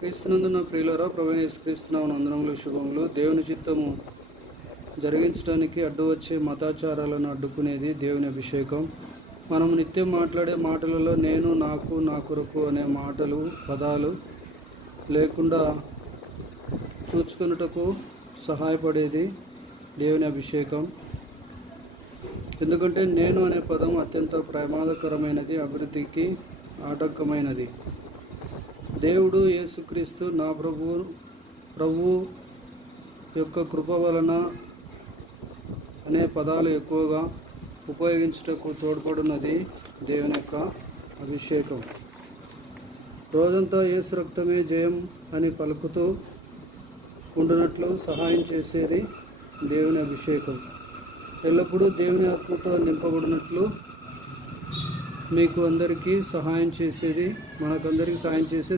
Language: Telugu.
క్రీస్తునందున ప్రియులారా, ప్రభువైన యేసుక్రీస్తునామమున వందనములు శుభములు. దేవుని చిత్తము జరిగించడానికి అడ్డు వచ్చే మతాచారాలను అడ్డుకునేది దేవుని అభిషేకం. మనం నిత్యం మాట్లాడే మాటలలో నేను, నాకు, నా కొరకు అనే మాటలు, పదాలు లేకుండా చూచుకొనుటకు సహాయపడేది దేవుని అభిషేకం. ఎందుకంటే నేను అనే పదం అత్యంత ప్రమాదకరమైనది, అభివృద్ధికి ఆటంకమైనది. దేవుడు యేసుక్రీస్తు నా ప్రభువు యొక్క కృప వలన అనే పదాలు ఎక్కువగా ఉపయోగించుటకు తోడ్పడున్నది దేవుని యొక్క అభిషేకం. రోజంతా యేసు రక్తమే జయం అని పలుకుతూ ఉండునట్లు సహాయం చేసేది దేవుని అభిషేకం. ఎల్లప్పుడూ దేవుని ఆత్మతో నింపబడినట్లు మీకు అందరికీ సహాయం చేసేది, మనకందరికీ సహాయం చేసేది